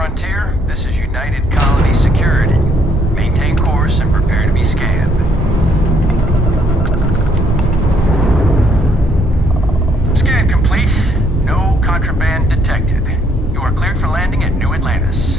frontier, this is United Colony Security. Maintain course and prepare to be scanned. Scan complete. No contraband detected. You are cleared for landing at New Atlantis.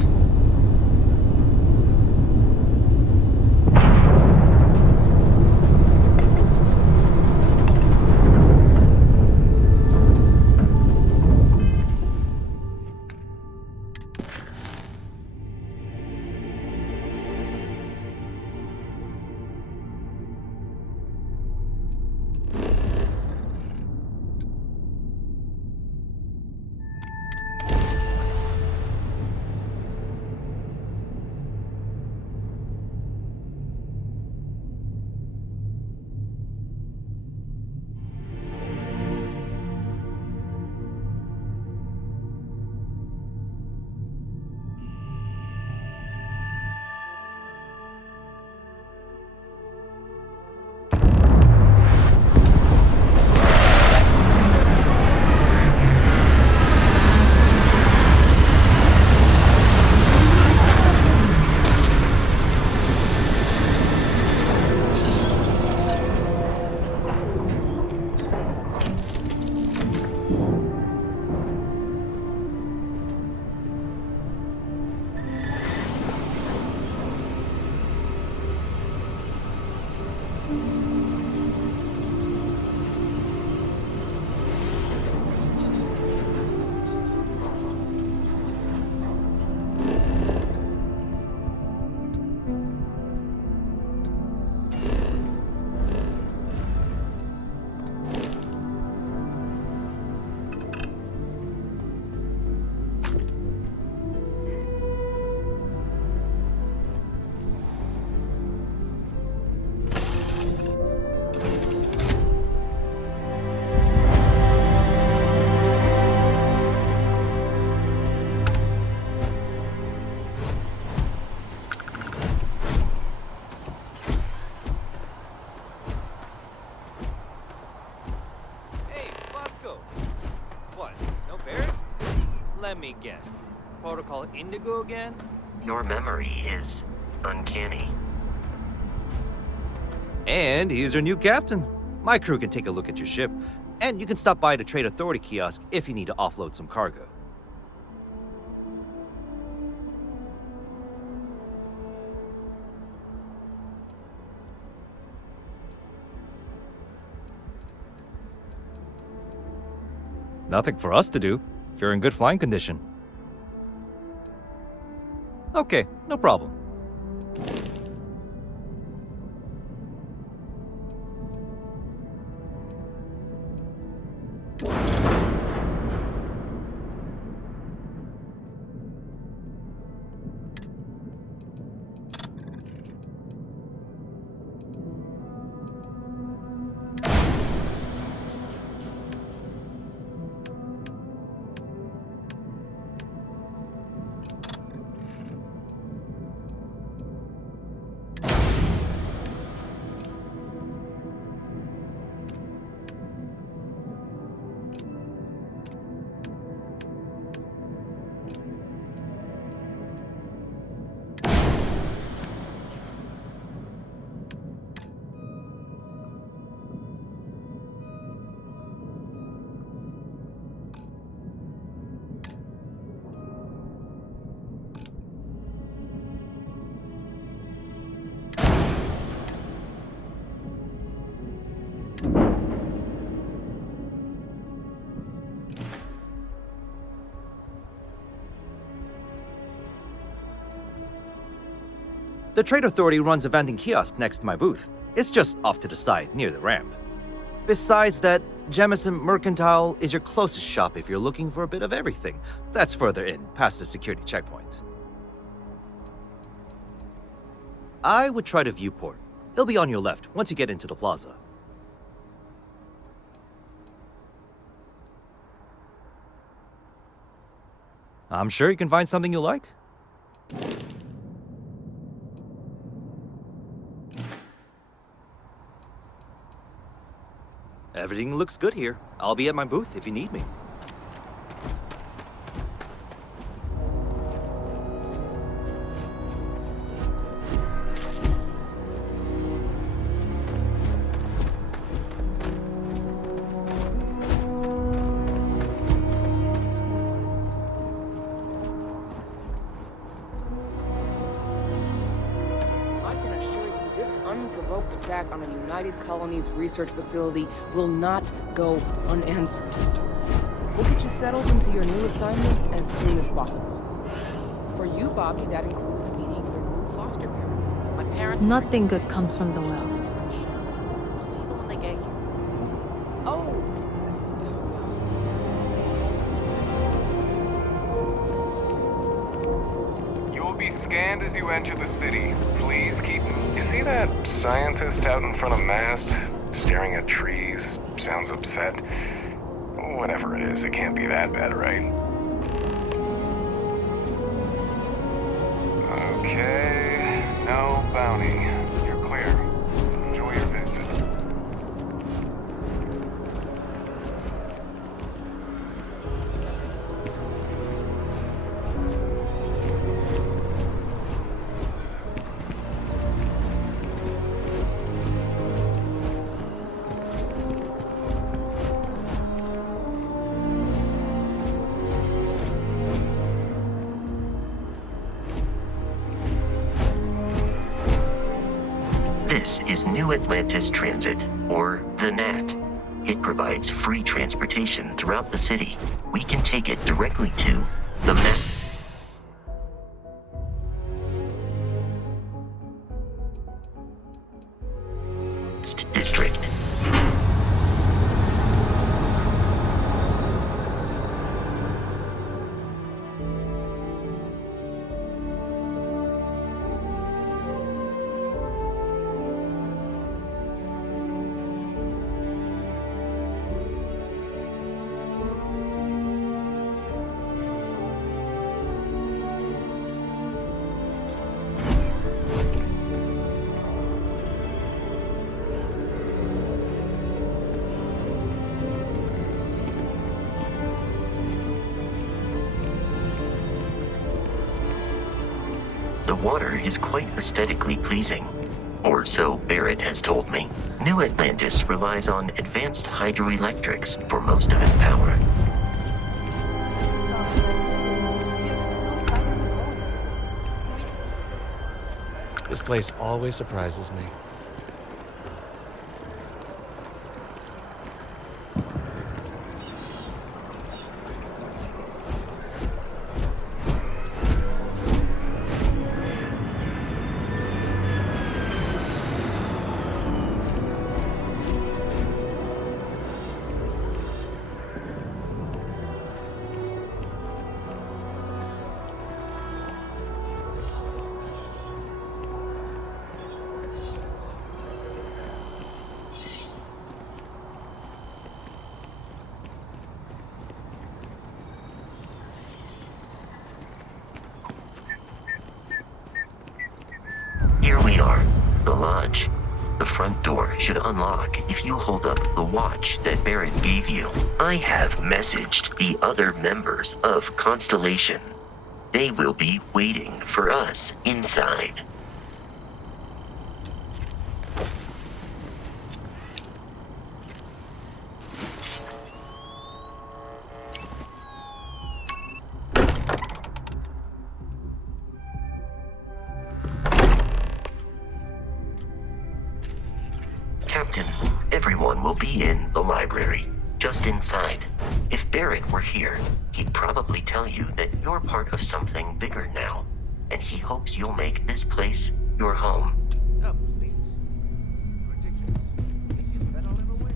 Let me guess. Protocol Indigo again? Your memory is uncanny. And he's your new captain. My crew can take a look at your ship, and you can stop by the Trade Authority kiosk if you need to offload some cargo. Nothing for us to do. You're in good flying condition. Okay, no problem. The Trade Authority runs a vending kiosk next to my booth. It's just off to the side, near the ramp. Besides that, Jemison Mercantile is your closest shop if you're looking for a bit of everything. That's further in, past the security checkpoint. I would try the viewport. It'll be on your left once you get into the plaza. I'm sure you can find something you like. Everything looks good here. I'll be at my booth if you need me. unprovoked attack on a United Colonies research facility will not go unanswered. We'll get you settled into your new assignments as soon as possible. For you, Bobby, that includes meeting your new foster parent. My parents... Nothing good comes from the well. I'll see them when they get here. Oh! You will be scanned as you enter the city. Please keep... You see that scientist out in front of mast? Staring at trees? Sounds upset. Whatever it is, it can't be that bad, right? Okay... No bounty. You're clear. Enjoy your visit. This is New Atlantis Transit, or the NAT. It provides free transportation throughout the city. We can take it directly to the District. The water is quite aesthetically pleasing. Or so Barrett has told me. New Atlantis relies on advanced hydroelectrics for most of its power. This place always surprises me. Here we are, the lodge. The front door should unlock if you hold up the watch that Barrett gave you. I have messaged the other members of Constellation. They will be waiting for us inside. Captain, everyone will be in the library, just inside. If Barrett were here, he'd probably tell you that you're part of something bigger now, and he hopes you'll make this place your home. Oh, please. Ridiculous. Easiest bet I'll ever win.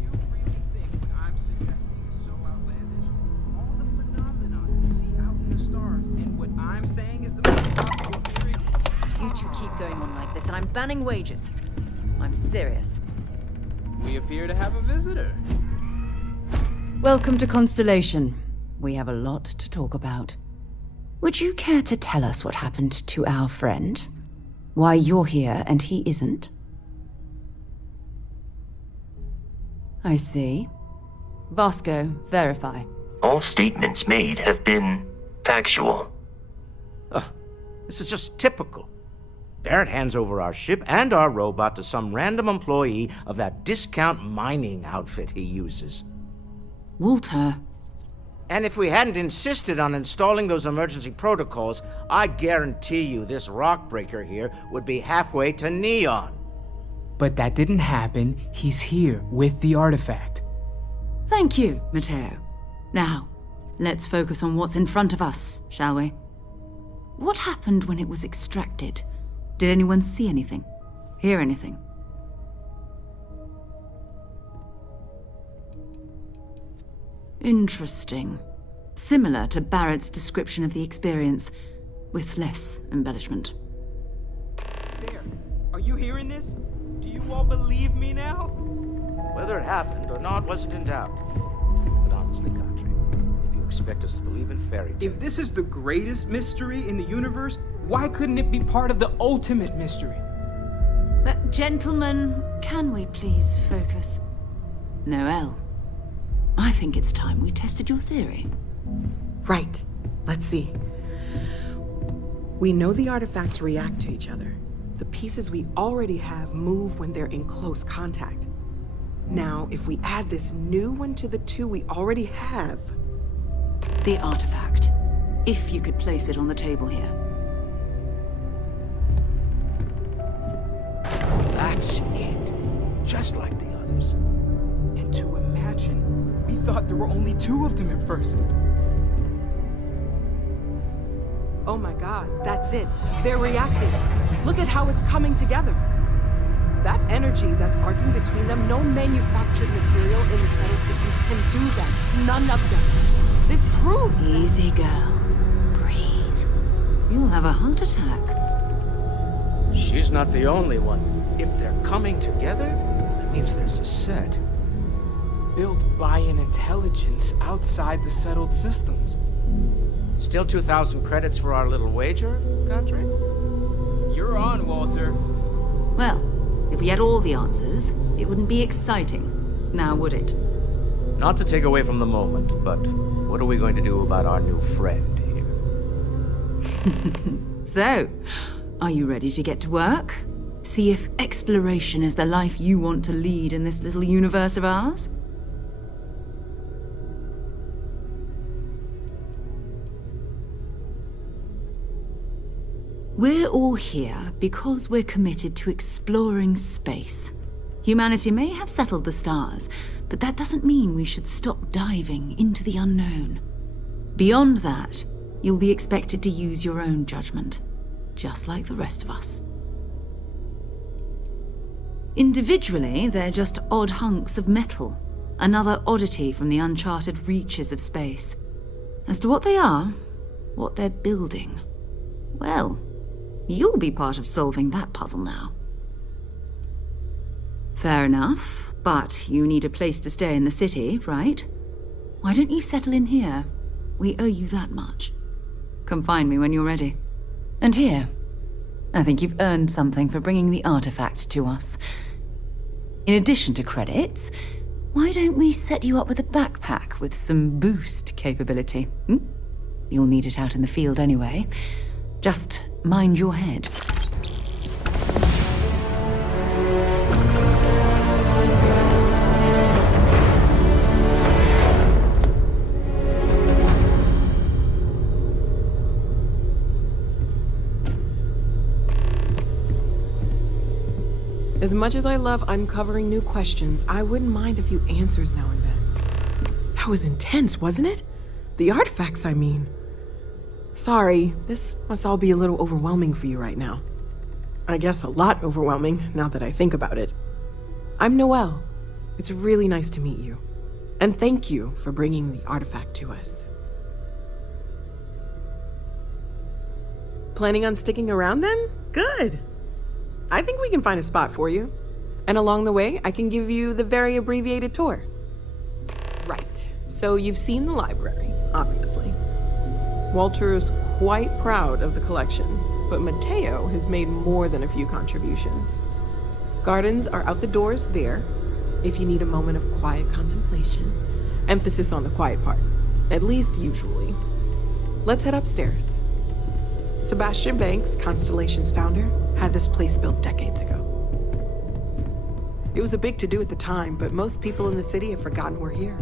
You really think what I'm suggesting is so outlandish? All the phenomena we see out in the stars, and what I'm saying is the most possible theory. You two keep going on like this, and I'm banning wages. I'm serious. We appear to have a visitor. Welcome to Constellation. We have a lot to talk about. Would you care to tell us what happened to our friend? Why you're here and he isn't? I see. Vasco, verify. All statements made have been factual. This is just typical. Barrett hands over our ship and our robot to some random employee of that discount mining outfit he uses. Walter. And if we hadn't insisted on installing those emergency protocols, I guarantee you this rock breaker here would be halfway to Neon. But that didn't happen. He's here with the artifact. Thank you, Matteo. Now, let's focus on what's in front of us, shall we? What happened when it was extracted? Did anyone see anything? Hear anything? Interesting. Similar to Barrett's description of the experience, with less embellishment. There. Are you hearing this? Do you all believe me now? Whether it happened or not wasn't in doubt. But honestly, Country, if you expect us to believe in fairy tales... If this is the greatest mystery in the universe, why couldn't it be part of the ultimate mystery? But gentlemen, can we please focus? Noel, I think it's time we tested your theory. Right. Let's see. We know the artifacts react to each other. The pieces we already have move when they're in close contact. Now, if we add this new one to the two we already have... The artifact. If you could place it on the table here. That's it. Just like the others. And to imagine, we thought there were only 2 of them at first. Oh my god, that's it. They're reacting. Look at how it's coming together. That energy that's arcing between them, no manufactured material in the settled systems can do that. None of them. This proves that... Easy, girl. Breathe. You'll have a heart attack. She's not the only one. If they're coming together, that means there's a set. Built by an intelligence outside the settled systems. Still 2,000 credits for our little wager, Country? You're on, Walter. Well, if we had all the answers, it wouldn't be exciting. Now, would it? Not to take away from the moment, but what are we going to do about our new friend here? So, are you ready to get to work? See if exploration is the life you want to lead in this little universe of ours? We're all here because we're committed to exploring space. Humanity may have settled the stars, but that doesn't mean we should stop diving into the unknown. Beyond that, you'll be expected to use your own judgment, just like the rest of us. Individually, they're just odd hunks of metal, another oddity from the uncharted reaches of space. As to what they are, what they're building, well, you'll be part of solving that puzzle now. Fair enough, but you need a place to stay in the city, right? Why don't you settle in here? We owe you that much. Come find me when you're ready. And here, I think you've earned something for bringing the artifact to us. In addition to credits, why don't we set you up with a backpack with some boost capability? You'll need it out in the field anyway. Just mind your head. As much as I love uncovering new questions, I wouldn't mind a few answers now and then. That was intense, wasn't it? The artifacts, I mean. Sorry, this must all be a little overwhelming for you right now. I guess a lot overwhelming, now that I think about it. I'm Noelle. It's really nice to meet you. And thank you for bringing the artifact to us. Planning on sticking around then? Good. I think we can find a spot for you. And along the way, I can give you the very abbreviated tour. Right. So you've seen the library, obviously. Walter is quite proud of the collection, but Matteo has made more than a few contributions. Gardens are out the doors there, if you need a moment of quiet contemplation. Emphasis on the quiet part, at least usually. Let's head upstairs. Sebastian Banks, Constellations founder, had this place built decades ago. It was a big to-do at the time, but most people in the city have forgotten we're here.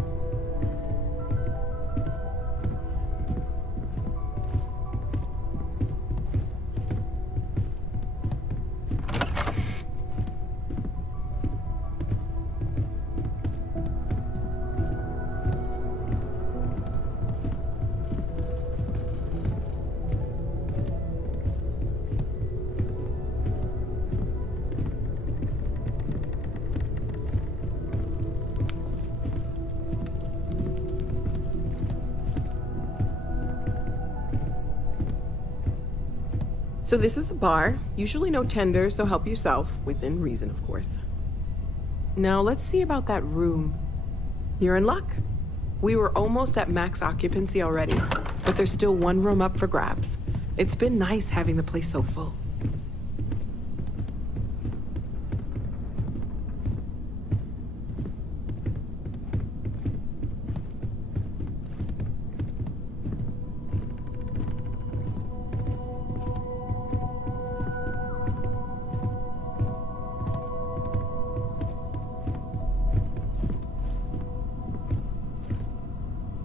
So this is the bar. Usually no tender, so help yourself. Within reason, of course. Now let's see about that room. You're in luck. We were almost at max occupancy already, but there's still one room up for grabs. It's been nice having the place so full.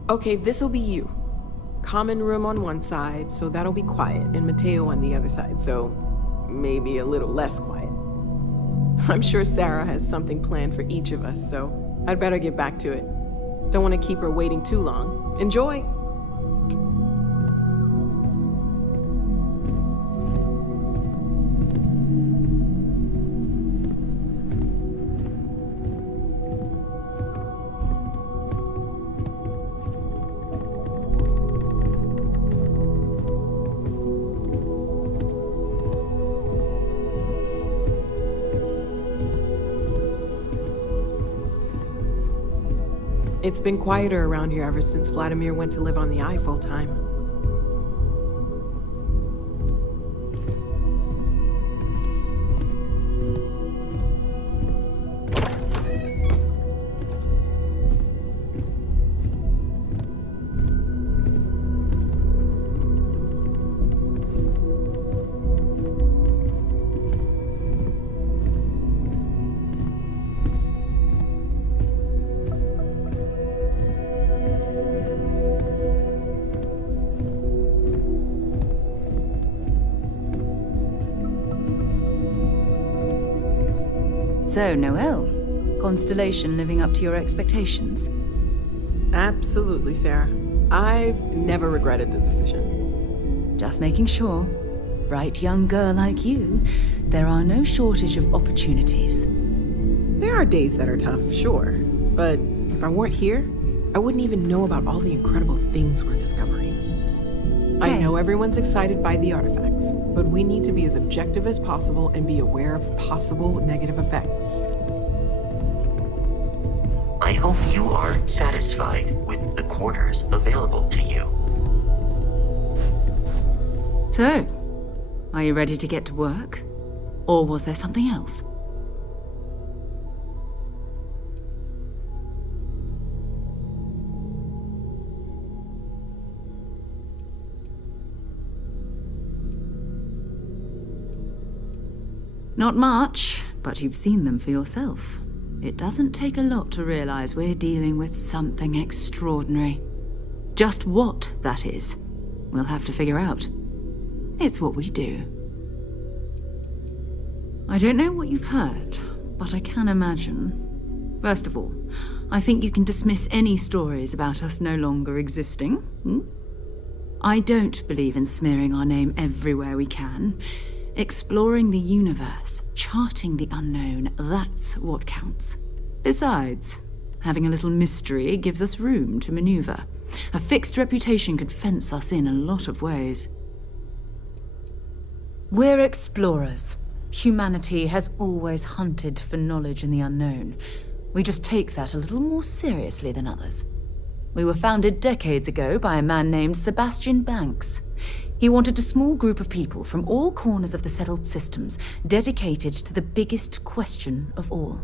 Okay, this'll be you. Common room on one side, so that'll be quiet, and Mateo on the other side, so maybe a little less quiet. I'm sure Sarah has something planned for each of us, so I'd better get back to it. Don't want to keep her waiting too long. Enjoy! It's been quieter around here ever since Vladimir went to live on the Eye full time. So, Noelle, Constellation living up to your expectations? Absolutely, Sarah. I've never regretted the decision. Just making sure. Bright young girl like you, there are no shortage of opportunities. There are days that are tough, sure. But if I weren't here, I wouldn't even know about all the incredible things we're discovering. I know everyone's excited by the artifacts, but we need to be as objective as possible and be aware of possible negative effects. I hope you are satisfied with the quarters available to you. So, are you ready to get to work? Or was there something else? Not much, but you've seen them for yourself. It doesn't take a lot to realize we're dealing with something extraordinary. Just what that is, we'll have to figure out. It's what we do. I don't know what you've heard, but I can imagine. First of all, I think you can dismiss any stories about us no longer existing. I don't believe in smearing our name everywhere we can. Exploring the universe, charting the unknown, that's what counts. Besides, having a little mystery gives us room to maneuver. A fixed reputation could fence us in a lot of ways. We're explorers. Humanity has always hunted for knowledge in the unknown. We just take that a little more seriously than others. We were founded decades ago by a man named Sebastian Banks. He wanted a small group of people from all corners of the settled systems dedicated to the biggest question of all.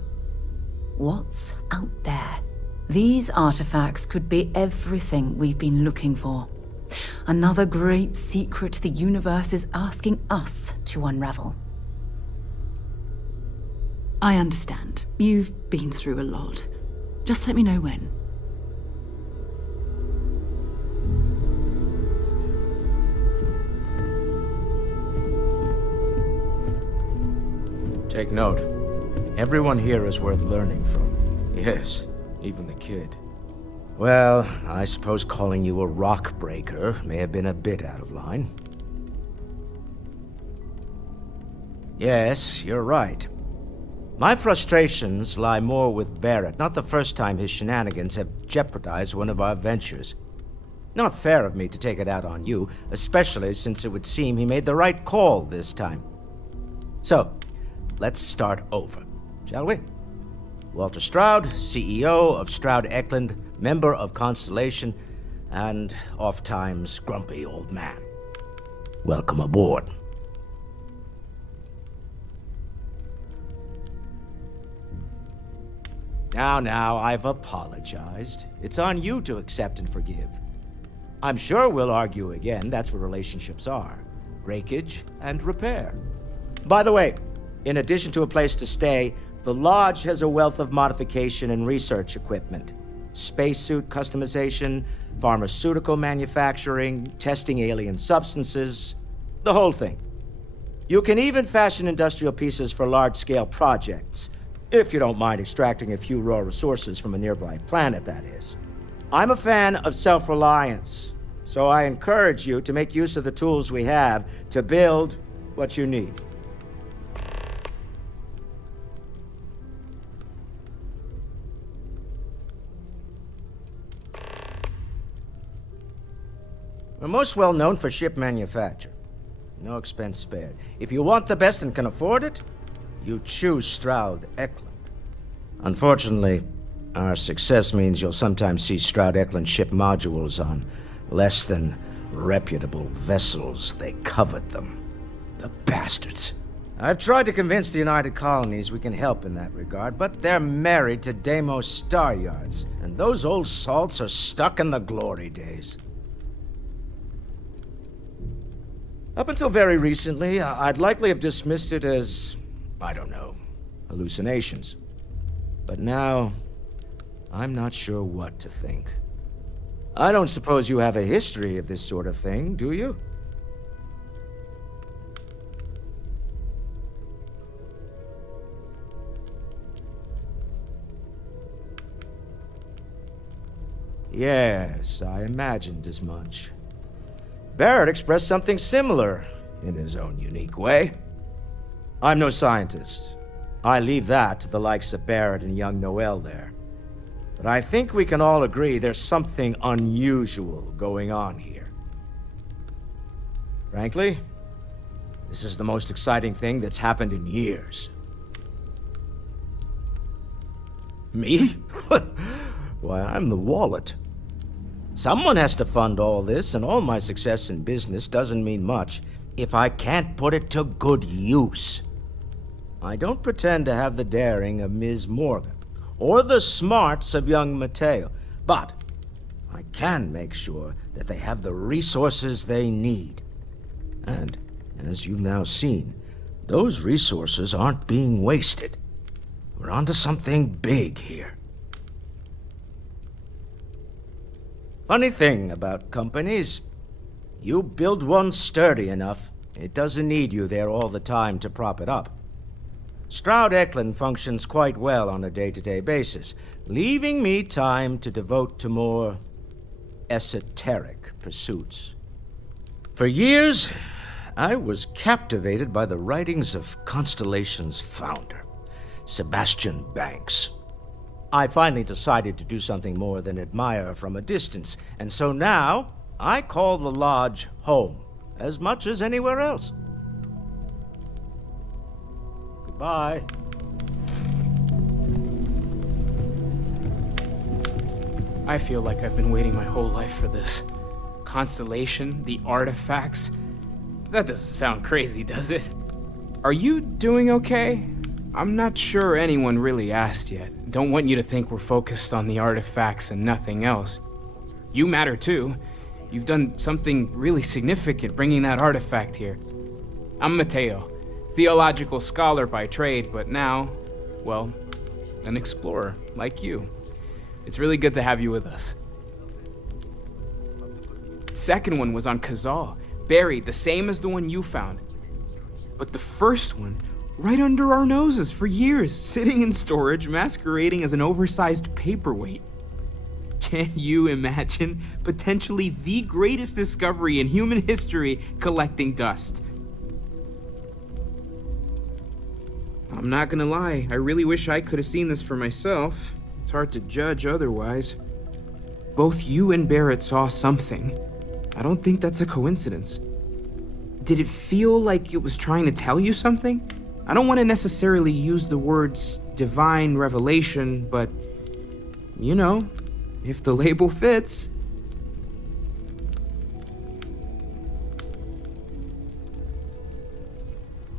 What's out there? These artifacts could be everything we've been looking for. Another great secret the universe is asking us to unravel. I understand. You've been through a lot. Just let me know when. Take note. Everyone here is worth learning from. Yes, even the kid. Well, I suppose calling you a rock breaker may have been a bit out of line. Yes, you're right. My frustrations lie more with Barrett, not the first time his shenanigans have jeopardized one of our ventures. Not fair of me to take it out on you, especially since it would seem he made the right call this time. So, let's start over, shall we? Walter Stroud, CEO of Stroud Eklund, member of Constellation, and oft-times grumpy old man. Welcome aboard. Now, I've apologized. It's on you to accept and forgive. I'm sure we'll argue again. That's what relationships are. Breakage and repair. By the way, in addition to a place to stay, the Lodge has a wealth of modification and research equipment. Spacesuit customization, pharmaceutical manufacturing, testing alien substances, the whole thing. You can even fashion industrial pieces for large-scale projects, if you don't mind extracting a few raw resources from a nearby planet, that is. I'm a fan of self-reliance, so I encourage you to make use of the tools we have to build what you need. We're most well known for ship manufacture. No expense spared. If you want the best and can afford it, you choose Stroud Eklund. Unfortunately, our success means you'll sometimes see Stroud Eklund ship modules on less than reputable vessels. They covet them. The bastards. I've tried to convince the United Colonies we can help in that regard, but they're married to Deimos star yards, and those old salts are stuck in the glory days. Up until very recently, I'd likely have dismissed it as, I don't know, hallucinations. But now, I'm not sure what to think. I don't suppose you have a history of this sort of thing, do you? Yes, I imagined as much. Barrett expressed something similar, in his own unique way. I'm no scientist. I leave that to the likes of Barrett and young Noel there. But I think we can all agree there's something unusual going on here. Frankly, this is the most exciting thing that's happened in years. Me? Why, I'm the wallet. Someone has to fund all this, and all my success in business doesn't mean much if I can't put it to good use. I don't pretend to have the daring of Ms. Morgan, or the smarts of young Mateo, but I can make sure that they have the resources they need. And, as you've now seen, those resources aren't being wasted. We're onto something big here. Funny thing about companies, you build one sturdy enough, it doesn't need you there all the time to prop it up. Stroud Eklund functions quite well on a day-to-day basis, leaving me time to devote to more esoteric pursuits. For years, I was captivated by the writings of Constellation's founder, Sebastian Banks. I finally decided to do something more than admire from a distance, and so now I call the Lodge home as much as anywhere else. Goodbye. I feel like I've been waiting my whole life for this. Constellation, the artifacts. That doesn't sound crazy, does it? Are you doing okay? I'm not sure anyone really asked yet. Don't want you to think we're focused on the artifacts and nothing else. You matter too. You've done something really significant bringing that artifact here. I'm Mateo, theological scholar by trade, but now, well, an explorer like you. It's really good to have you with us. Second one was on Kazal, buried the same as the one you found. But the first one, right under our noses for years, sitting in storage, masquerading as an oversized paperweight. Can you imagine potentially the greatest discovery in human history collecting dust? I'm not gonna lie, I really wish I could have seen this for myself. It's hard to judge otherwise. Both you and Barrett saw something. I don't think that's a coincidence. Did it feel like it was trying to tell you something? I don't want to necessarily use the words divine revelation, but, you know, if the label fits.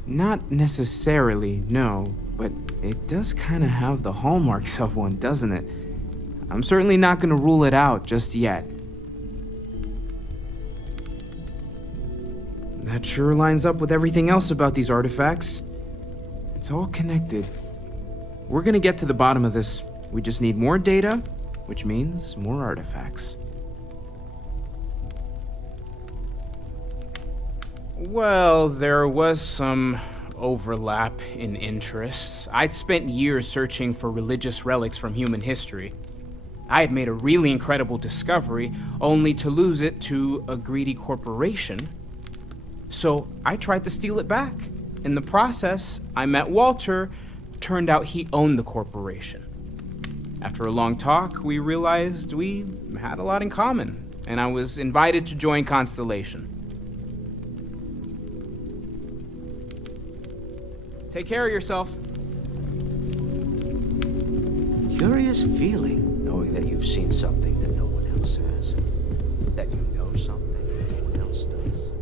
Not necessarily, no, but it does kind of have the hallmarks of one, doesn't it? I'm certainly not going to rule it out just yet. That sure lines up with everything else about these artifacts. It's all connected. We're going to get to the bottom of this. We just need more data, which means more artifacts. Well, there was some overlap in interests. I'd spent years searching for religious relics from human history. I had made a really incredible discovery, only to lose it to a greedy corporation. So I tried to steal it back. In the process, I met Walter. Turned out he owned the corporation. After a long talk, we realized we had a lot in common, and I was invited to join Constellation. Take care of yourself. Curious feeling, knowing that you've seen something that no one else has. That you know something no one else does.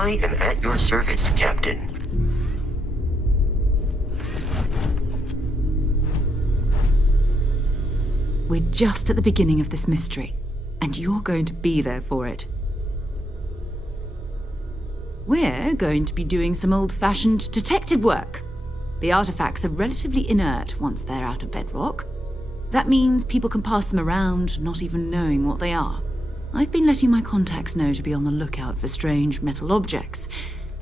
I am at your service, Captain. We're just at the beginning of this mystery, and you're going to be there for it. We're going to be doing some old-fashioned detective work. The artifacts are relatively inert once they're out of bedrock. That means people can pass them around, not even knowing what they are. I've been letting my contacts know to be on the lookout for strange metal objects.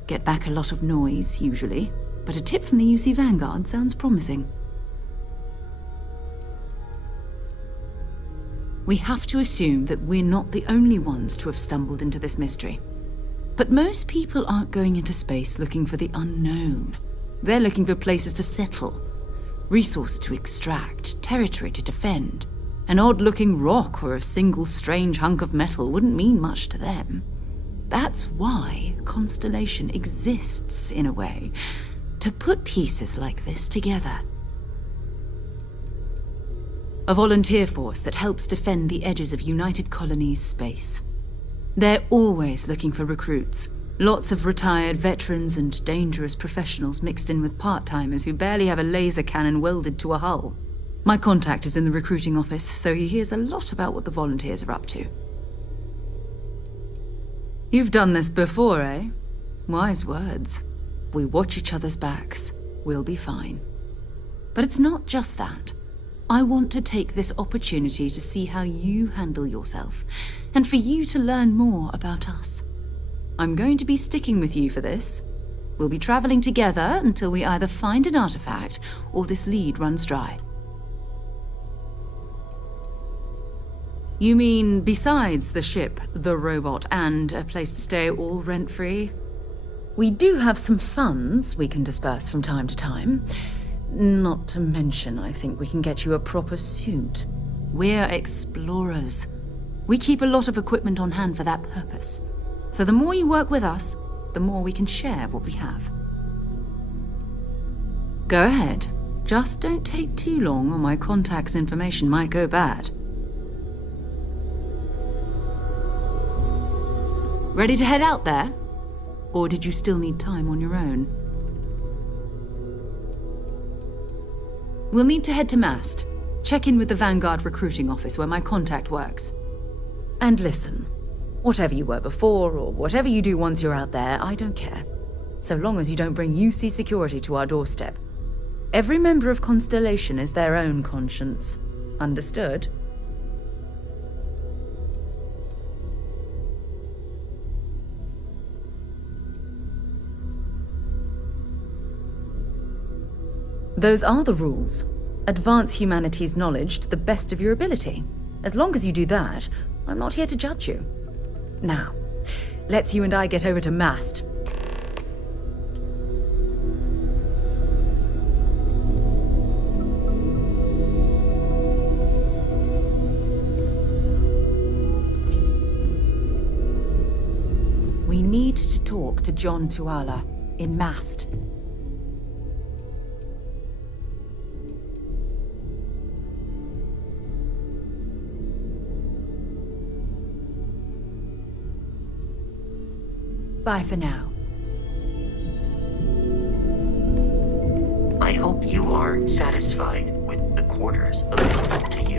Get back a lot of noise, usually, but a tip from the UC Vanguard sounds promising. We have to assume that we're not the only ones to have stumbled into this mystery. But most people aren't going into space looking for the unknown. They're looking for places to settle, resources to extract, territory to defend. An odd-looking rock or a single strange hunk of metal wouldn't mean much to them. That's why Constellation exists, in a way. to put pieces like this together. A volunteer force that helps defend the edges of United Colonies space. They're always looking for recruits. Lots of retired veterans and dangerous professionals mixed in with part-timers who barely have a laser cannon welded to a hull. My contact is in the recruiting office, so he hears a lot about what the volunteers are up to. You've done this before, eh? Wise words. If we watch each other's backs, we'll be fine. But it's not just that. I want to take this opportunity to see how you handle yourself, and for you to learn more about us. I'm going to be sticking with you for this. We'll be traveling together until we either find an artifact or this lead runs dry. You mean besides the ship, the robot, and a place to stay all rent-free? We do have some funds we can disperse from time to time. Not to mention, I think we can get you a proper suit. We're explorers. We keep a lot of equipment on hand for that purpose. So the more you work with us, the more we can share what we have. Go ahead. Just don't take too long or my contact's information might go bad. Ready to head out there? Or did you still need time on your own? We'll need to head to Mast. Check in with the Vanguard recruiting office where my contact works. And listen, whatever you were before or whatever you do once you're out there, I don't care. So long as you don't bring UC security to our doorstep. Every member of Constellation is their own conscience. Understood? Those are the rules. Advance humanity's knowledge to the best of your ability. As long as you do that, I'm not here to judge you. Now, let's you and I get over to Mast. We need to talk to John Tuala in Mast. Bye for now. I hope you are satisfied with the quarters available to you.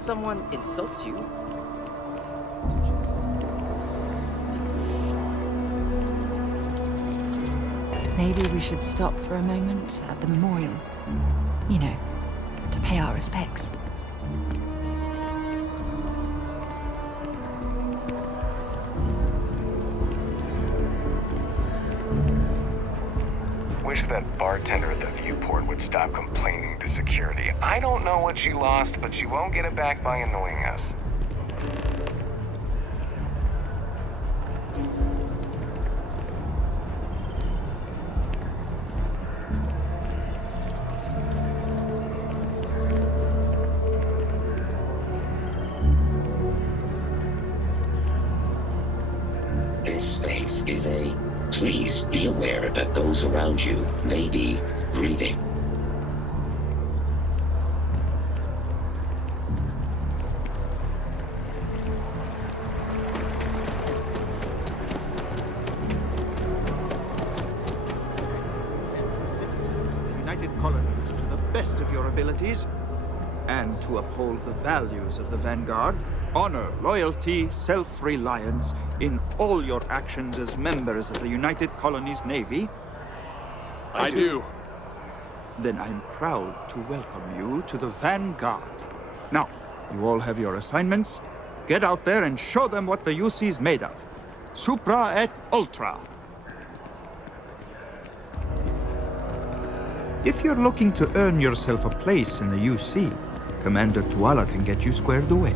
someone insults you, Maybe we should stop for a moment at the memorial. You know, to pay our respects. Wish that bartender at the viewport would stop complaining to security. I don't know what she lost, but she won't get it back by annoying us. This space is a... Please be aware that those around you may be breathing. Citizens of the United Colonies to the best of your abilities, and to uphold the values of the Vanguard, honor, loyalty, self-reliance in all your actions as members of the United Colonies Navy. I do. Then I'm proud to welcome you to the Vanguard. Now, you all have your assignments. Get out there and show them what the UC's made of. Supra et Ultra. If you're looking to earn yourself a place in the UC, Commander Tuala can get you squared away.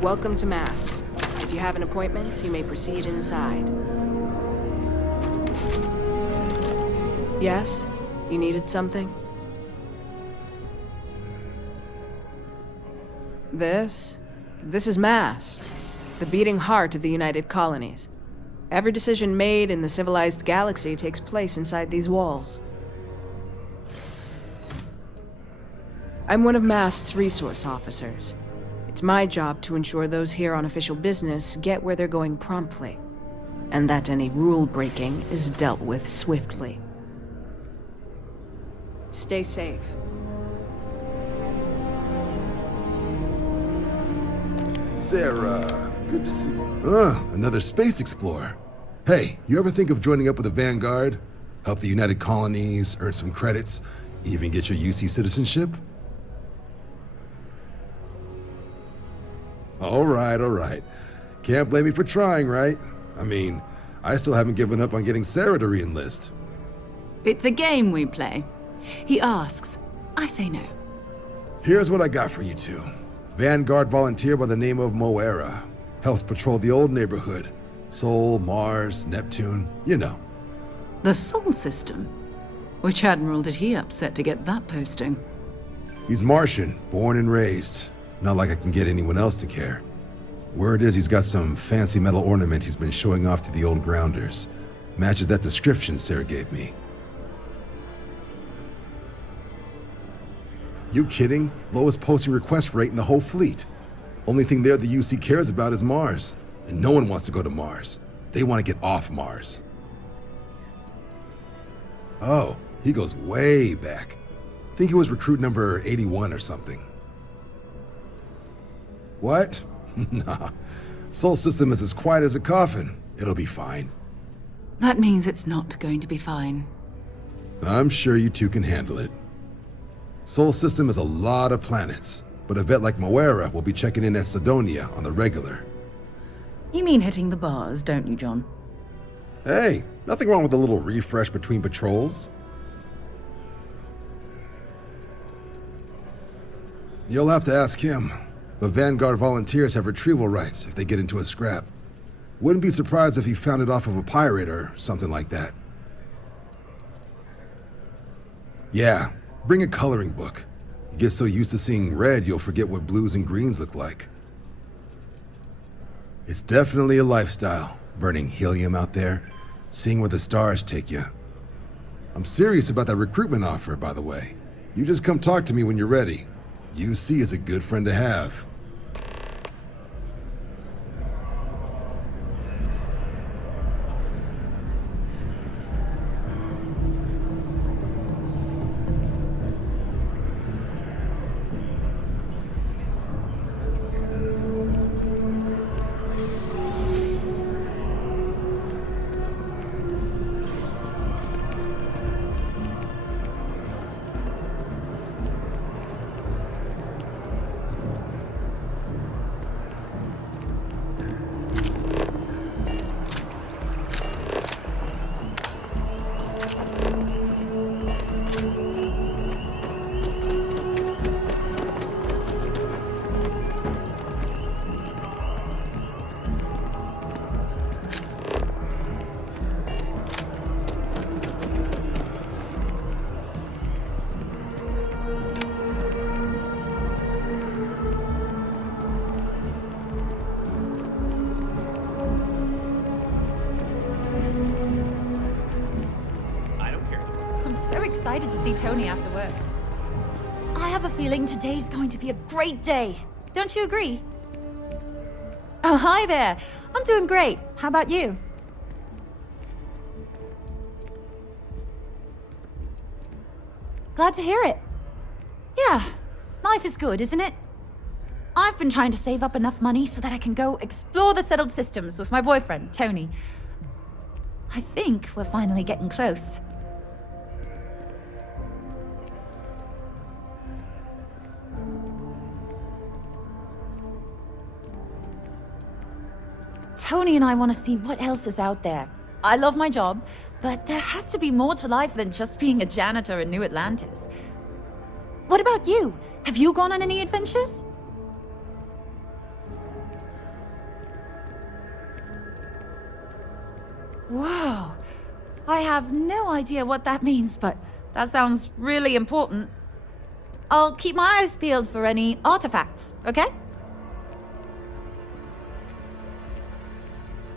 Welcome to Mast. If you have an appointment, you may proceed inside. Yes? You needed something? This is Mast, the beating heart of the United Colonies. Every decision made in the civilized galaxy takes place inside these walls. I'm one of Mast's resource officers. It's my job to ensure those here on official business get where they're going promptly, and that any rule breaking is dealt with swiftly. Stay safe. Sarah, good to see you. Another space explorer. Hey, you ever think of joining up with the Vanguard? Help the United Colonies, earn some credits, even get your UC citizenship? All right. Can't blame me for trying, right? I mean, I still haven't given up on getting Sarah to re-enlist. It's a game we play. He asks, I say no. Here's what I got for you two. Vanguard volunteer by the name of Moera. Helps patrol the old neighborhood. Sol, Mars, Neptune, you know. The Sol system? Which admiral did he upset to get that posting? He's Martian, born and raised. Not like I can get anyone else to care. Word is he's got some fancy metal ornament he's been showing off to the old grounders. Matches that description Sarah gave me. You kidding? Lowest posting request rate in the whole fleet. Only thing there the UC cares about is Mars. And no one wants to go to Mars. They want to get off Mars. Oh, he goes way back. Think he was recruit number 81 or something. What? Nah. Sol system is as quiet as a coffin. It'll be fine. That means it's not going to be fine. I'm sure you two can handle it. Sol system is a lot of planets, but a vet like Moera will be checking in at Sidonia on the regular. You mean hitting the bars, don't you, John? Hey, nothing wrong with a little refresh between patrols. You'll have to ask him. but Vanguard volunteers have retrieval rights if they get into a scrap. Wouldn't be surprised if he found it off of a pirate or something like that. Yeah, bring a coloring book. You get so used to seeing red, you'll forget what blues and greens look like. It's definitely a lifestyle, burning helium out there, seeing where the stars take you. I'm serious about that recruitment offer, by the way. You just come talk to me when you're ready. UC is a good friend to have. So excited to see Tony after work. I have a feeling today's going to be a great day. Don't you agree? Oh, hi there. I'm doing great. How about you? Glad to hear it. Yeah, life is good, isn't it? I've been trying to save up enough money so that I can go explore the settled systems with my boyfriend, Tony. I think we're finally getting close. Tony and I want to see what else is out there. I love my job, but there has to be more to life than just being a janitor in New Atlantis. What about you? Have you gone on any adventures? Whoa. I have no idea what that means, but that sounds really important. I'll keep my eyes peeled for any artifacts, okay?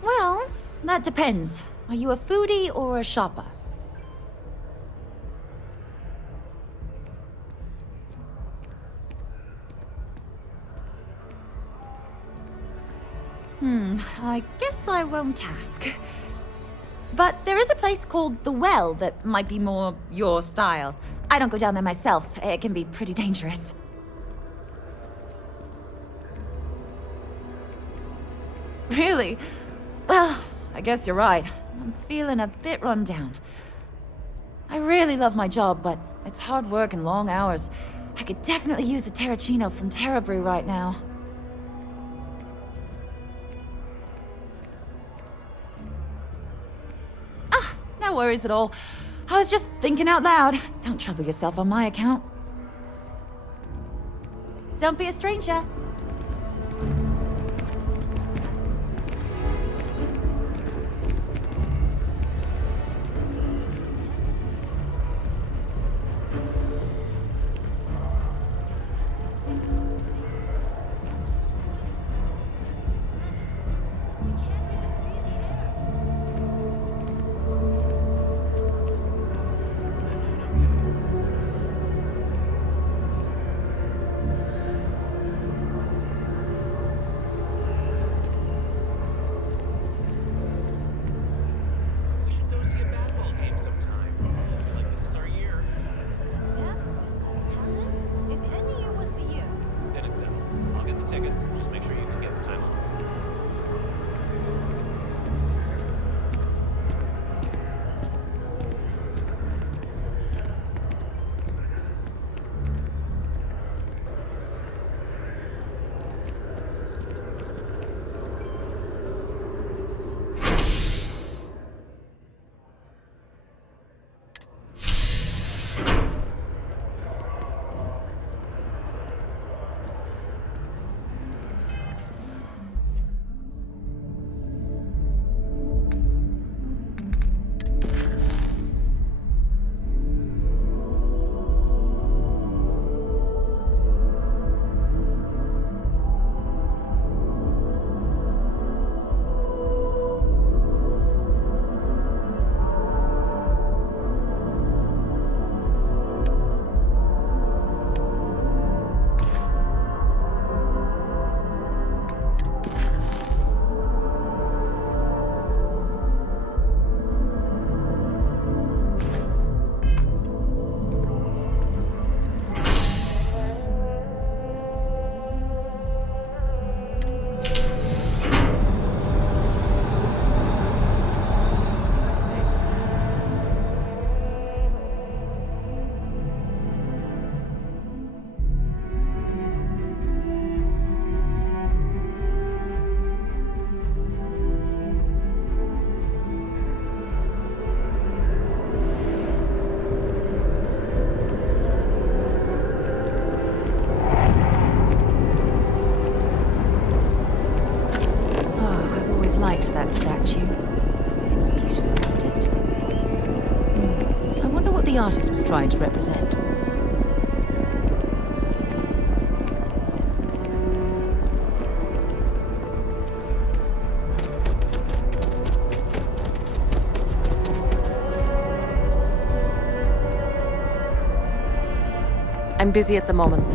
Well, that depends. Are you a foodie or a shopper? I guess I won't ask. But there is a place called The Well that might be more your style. I don't go down there myself. It can be pretty dangerous. Really? Well, I guess you're right. I'm feeling a bit run down. I really love my job, but it's hard work and long hours. I could definitely use a Terracino from Terrabrew right now. Ah, no worries at all. I was just thinking out loud. Don't trouble yourself on my account. Don't be a stranger. liked that statue. It's beautiful, isn't it? I wonder what the artist was trying to represent. I'm busy at the moment.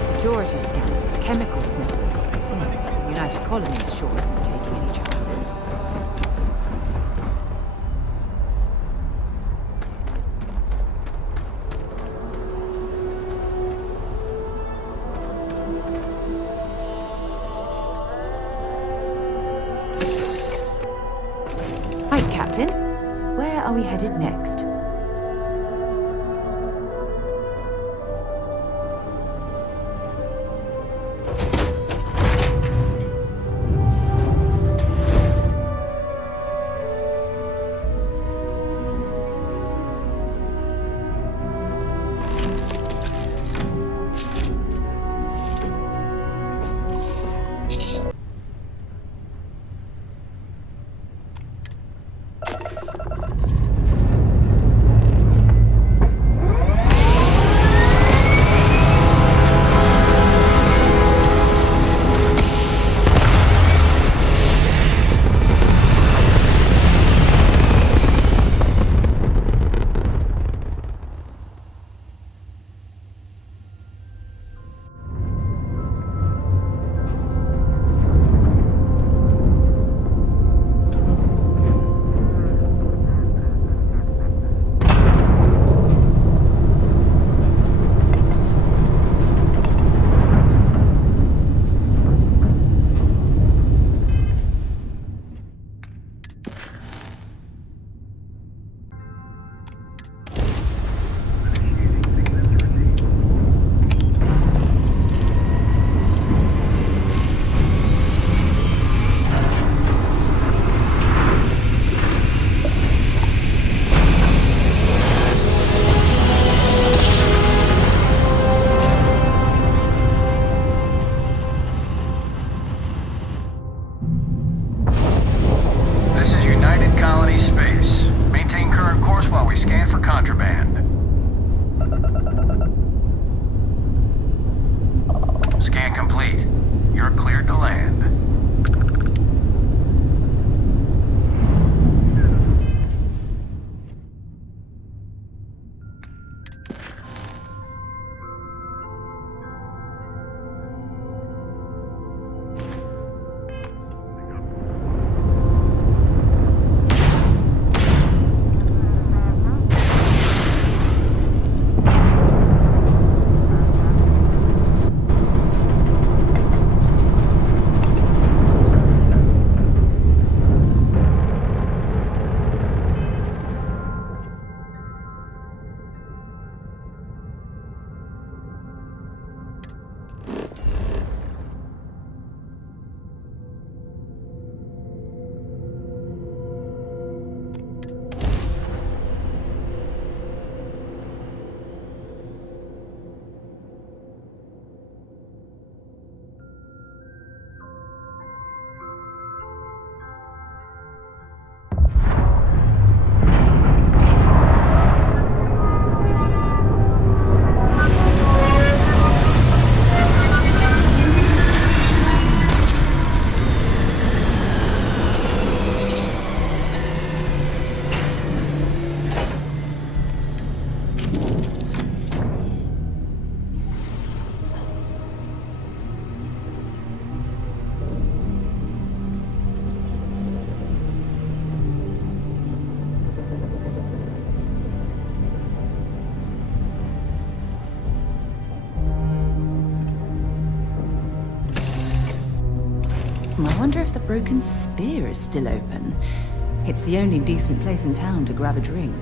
Security scanners, chemical sniffers. The United Colonies sure isn't taking any chances. Right, Captain. Where are we headed next? wonder if the Broken Spear is still open. It's the only decent place in town to grab a drink.